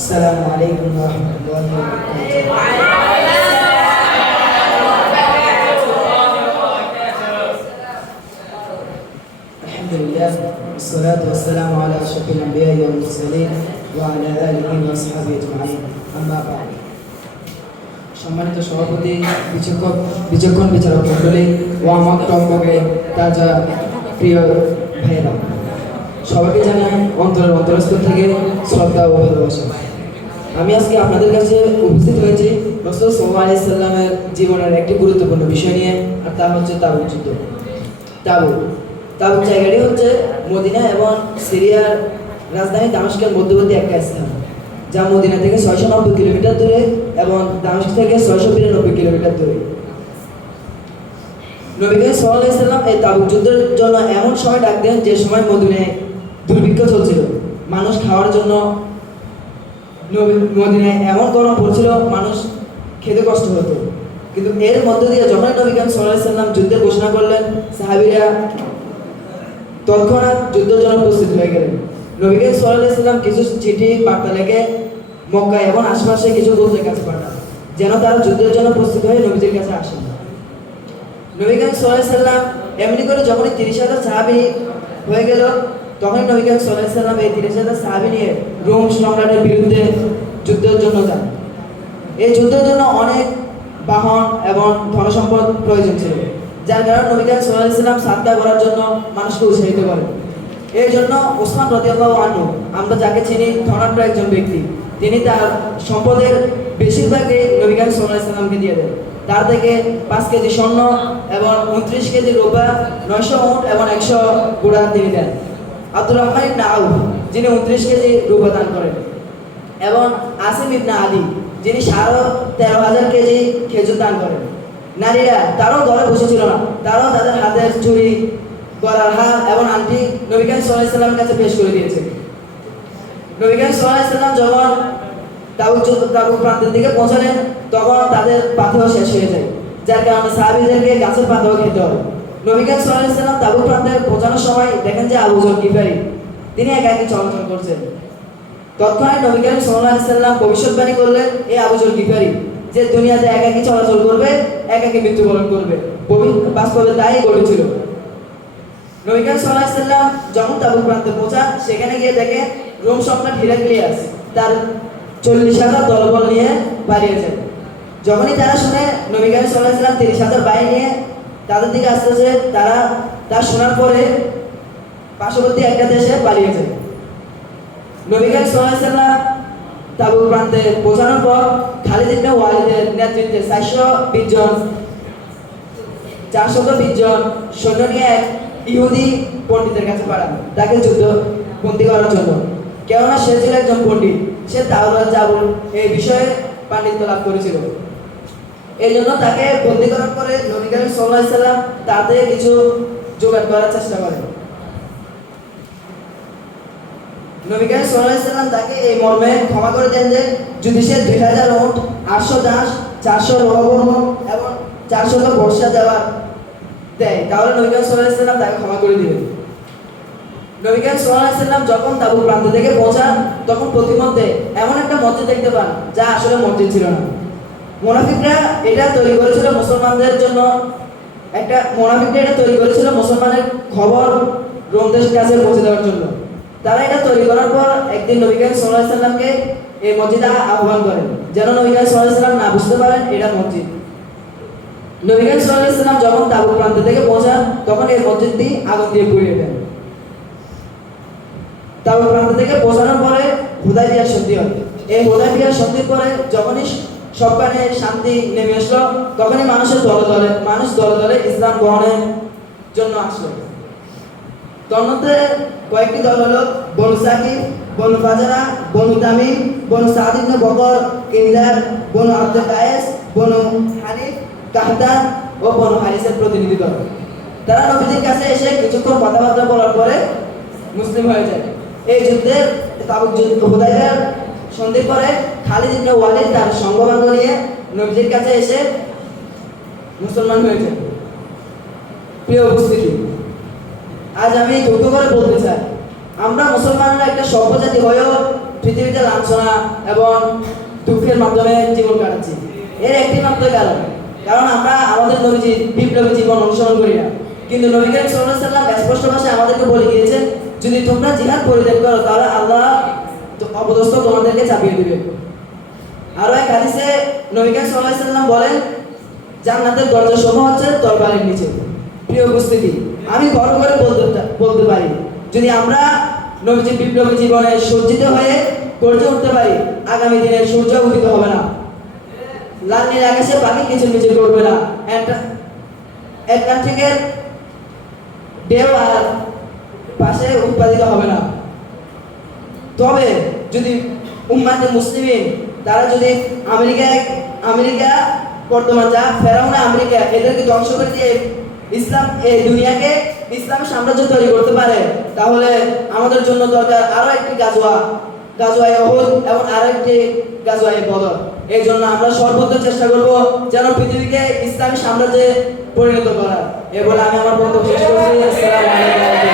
السلام عليكم ورحمة الله وبركاته. الحمد لله والصلاة والسلام على أشرف الأنبياء والمرسلين وعلى آله وأصحابه أجمعين أما بعد সম্মানিত সভাপতি বিচক্ষণ বিচারক মণ্ডলী ও আমার টম্বকে তাজা প্রিয় ভাইয়েরা, সবাইকে জানাই অন্তরের অন্তরস্থল থেকে শ্রদ্ধা ও ভালোবাসা। আমি আজকে আপনাদের কাছে উপস্থিত হয়েছি রাসূল সাল্লাল্লাহু আলাইহি সাল্লামের জীবনের একটি গুরুত্বপূর্ণ বিষয় নিয়ে, আর তা হচ্ছে তাবুক যুদ্ধ। তাবুক জায়গাটি হচ্ছে মদিনা এবং সিরিয়ার রাজধানী দামেস্কের মধ্যবর্তী একটা স্থান, যা মদিনা থেকে 690 কিলোমিটার দূরে এবং দামেস্ক থেকে 692 কিলোমিটার দূরে। নবী করিম সাল্লাল্লাহু আলাইহি সাল্লাম এই তাবুক যুদ্ধের জন্য এমন সময় ডাক দেন যে সময় মদিনায় দুর্ভিক্ষ চলছিল। মানুষ খাওয়ার জন্য মদিনায় এমন গরম পড়ছিল, মানুষ খেতে কষ্ট হতো। কিন্তু এর মধ্য দিয়ে যখন নবী করিম সাল্লাল্লাহু আলাইহি সাল্লাম যুদ্ধের ঘোষণা করলেন, সাহাবীরা তৎক্ষণাৎ যুদ্ধের জন্য প্রস্তুত হয়ে গেলেন। নবী করিম সাল্লাল্লাহু আলাইহি সাল্লাম কিছু চিঠি বার্তা লিখে মক্কা এবং আশেপাশে কিছু গোত্রের কাছে পাঠান, যেন তারা যুদ্ধের জন্য প্রস্তুত হয়ে নবীজির কাছে আসেন। নবী করিম সাল্লাল্লাহু আলাইহি সাল্লাম এমনি করে যখনই 30,000 সাহাবী হয়ে গেল, তখন নবী করিম সাল্লাল্লাহু আলাইহি সাল্লাম এই 30,000 সাহাবী নিয়ে রোম সম্রাটের বিরুদ্ধে যুদ্ধের জন্য যান। এই যুদ্ধের জন্য অনেক বাহন এবং ধনসম্পদ প্রয়োজন ছিল, যার কারণে নবী করিম সাল্লাল্লাহু আলাইহি সাল্লাম সাদকা করার জন্য মানুষকে উৎসাহিত করেন। এই জন্য ওসমান রাদিয়াল্লাহু আনহু, আমরা যাকে চিনি ধনাঢ্য একজন ব্যক্তি, তিনি তার সম্পদের বেশিরভাগই নবী করিম সাল্লাল্লাহু আলাইহি সাল্লামকে দিয়ে দেন। তার থেকে 5 কেজি স্বর্ণ এবং 29 কেজি রূপা, 900 উট এবং 100 ঘোড়া তিনি দেন। আব্দুর রহমান ইবনে আউফ, যিনি 29 কেজি রূপা দান করেন, এবং আসিম ইবনে আলী, যিনি 13,500 কেজি খেজুর দান করেন। নারীরা তারাও ঘরে বসেছিল না, তারাও তাদের হাতের চুড়ি, গলার হার এবং আংটি নবী করিম সাল্লাল্লাহু আলাইহি সাল্লামের কাছে পেশ করে দিয়েছে। নবী করিম সাল্লাল্লাহু আলাইহি সাল্লাম যখন তাবুক প্রান্তের দিকে পৌঁছালেন, তখন তাদের পাথেও শেষ হয়ে যায়, যার কারণে সাহাবীদেরকে গাছের পাতাও খেতে হয়। নবী করিম সাল্লাল্লাহু আলাইহি সাল্লাম তাবুক প্রান্তে পৌঁছানোর সময় দেখেন যে আবু যর গিফারি তিনি একাকী চলাচল করছেন। তৎক্ষণাৎ নবী করিম সাল্লাল্লাহু আলাইহি সাল্লাম ভবিষ্যৎবাণী করলেন, এই আবু যর গিফারি যে দুনিয়াতে একাকী চলাচল করবে, একাকী মৃত্যুবরণ করবে। বাস্তবে তাই ঘটেছিল। নবী করিম সাল্লাল্লাহু আলাইহি সাল্লাম যখন তাবুক প্রান্তে পৌঁছান, সেখানে গিয়ে দেখে রোম সম্রাট হিরাক্লিয়াস তার 40,000 দলবল নিয়ে পালিয়েছেন। যখনই তারা শুনে নবী করিম সাল্লাল্লাহু আলাইহি সাল্লাম 30,000 বাহিনী নিয়ে তাদের দিকে আসতেছে, তারা তা শোনার পরে পার্শ্ববর্তী একটা দেশে পালিয়েছে। নবী করিম সাল্লাল্লাহু আলাইহি সাল্লাম তাবুক প্রান্তে পৌঁছানোর পর খালিদ ইবনে ওয়ালিদের নেতৃত্বে 420 জন সৈন্য নিয়ে এক ইহুদি পণ্ডিতের কাছে পাঠান, তাকে যুদ্ধ বন্দী করার জন্য। কেননা সে ছিল একজন পণ্ডিত, সে তাওরাত জাবুর এই বিষয়ে পাণ্ডিত্য লাভ করেছিল। এই জন্য তাকে বন্দী করার পরে নবী করিম সাল্লাল্লাহু আলাইহি সাল্লাম তাতে কিছু জোগাড় করার চেষ্টা করেন। নবী করিম সাল্লাল্লাহু আলাইহি সাল্লাম তাকে এই মর্মে ক্ষমা করে দেন যে যদি সে 2000 উট, 800 দাস, 400 রহবর্ম এবং 400 বর্ষা দেয়, তাহলে নবী করিম সাল্লাল্লাহু আলাইহি সাল্লাম তাকে ক্ষমা করে দিবেন। নবী করিম সাল্লাল্লাহু আলাইহি সাল্লাম যখন তাবুক প্রান্ত থেকে পৌঁছান, তখন প্রতিমধ্যে এমন একটা মসজিদ দেখতে পান, যা আসলে মসজিদ ছিল না। মুনাফিকরা এটা তৈরি করেছিল মুসলমানদের জন্য, মুসলমানের খবর রোম দেশের কাছে পৌঁছে দেওয়ার জন্য। তারা এটা তৈরি করার পর একদিন নবী করিম সাল্লাল্লাহু আলাইহি সাল্লামকে এই মসজিদে আহ্বান করেন, যেন নবী করিম সাল্লাল্লাহু আলাইহি সাল্লাম না বুঝতে পারেন এটা মসজিদ। নবী করিম সাল্লাল্লাহু আলাইহি সাল্লাম যখন তাবুক প্রান্ত থেকে পৌঁছান, তখন এই মসজিদটি আগুন দিয়ে পুড়িয়ে দেন। তাবুক প্রান্ত থেকে পৌঁছানোর পরে হুদায়বিয়ার সন্ধি হয়। এই হুদায়বিয়ার সন্ধির পরে যখনই সবখানে শান্তি নেমে আসলো, তখনই মানুষ দলে দলে ইসলাম গ্রহণের জন্য আসলো। তার মধ্যে কয়েকটি দল হলো বনু সাকিব, বনু ফাজারা, বনু তামিম, বনু সাদ ইবনে বকর, কিন্দার, বনু আব্দুল কায়েস, বনু হানিফ, কাহতান ও বনু হারিসের প্রতিনিধি দল। তারা নবীজির কাছে এসে কিছুক্ষণ কথাবার্তা বলার পরে মুসলিম হয়ে যায়। এই যুদ্ধে তাবুক যুদ্ধ হুদায়বিয়ার সন্ধির পরে খালিদ ইবনে ওয়ালিদ তার সঙ্গবদ্ধ নিয়ে নবীজির কাছে এসে মুসলমান হয়েছে। প্রিয় উপস্থিতি, আজ আমি দুঃখ করে বলতে চাই, আমরা মুসলমানরা একটা সভ্য জাতি হয়েও পৃথিবীতে লাঞ্ছনা এবং দুঃখের মাধ্যমে জীবন কাটাচ্ছি। এর একটি মাত্র কারণ আমরা আমাদের নবীজির বিপ্লবী জীবন অনুসরণ করি না। কিন্তু নবী করিম সাল্লাল্লাহু আলাইহি ওয়াসাল্লাম স্পষ্ট ভাষায় আমাদেরকে বলে গিয়েছেন, যদি তোমরা জিহাদ পরিত্যাগ করো তাহলে আল্লাহ অপদস্থ তোমাদেরকে চাপিয়ে দিবে। আরো এক হাদিসে নবী করিম সাল্লাল্লাহু আলাইহি ওয়াসাল্লাম বলেন, জান্নাতের দরজা সমূহ হচ্ছে তরবারির নিচে। প্রিয় উপস্থিতি, আমি গর্ব করে বলতে পারি, যদি আমরা নবীজির বিপ্লবী জীবনে সজ্জিত হয়ে গর্জে উঠতে পারি, আগামী দিনে সূর্য উদিত হবে না, লাল নীল আকাশে পাখি কিচিরমিচির করবে না, অ্যাটলান্টিকের ঢেউ আর পাশে উৎপাদিত হবে না। তবে যদি উম্মাতে মুসলিমিন তারা যদি আমেরিকা বর্তমান যা ফেরাউন আমেরিকা এদেরকে ধ্বংস করে দিয়ে ইসলাম এই দুনিয়াকে ইসলামের সাম্রাজ্য তৈরি করতে পারে, তাহলে আমাদের জন্য দরকার আরো একটি গাজওয়ায়ে উহুদ এবং আরো একটি গাজওয়ায়ে বদর। এই জন্য আমরা সর্বোচ্চ চেষ্টা করব যেন পৃথিবীকে ইসলামী সাম্রাজ্যে পরিণত করার। এ বলে আমি আমার বক্তব্য শেষ করছি। আসসালামু আলাইকুম।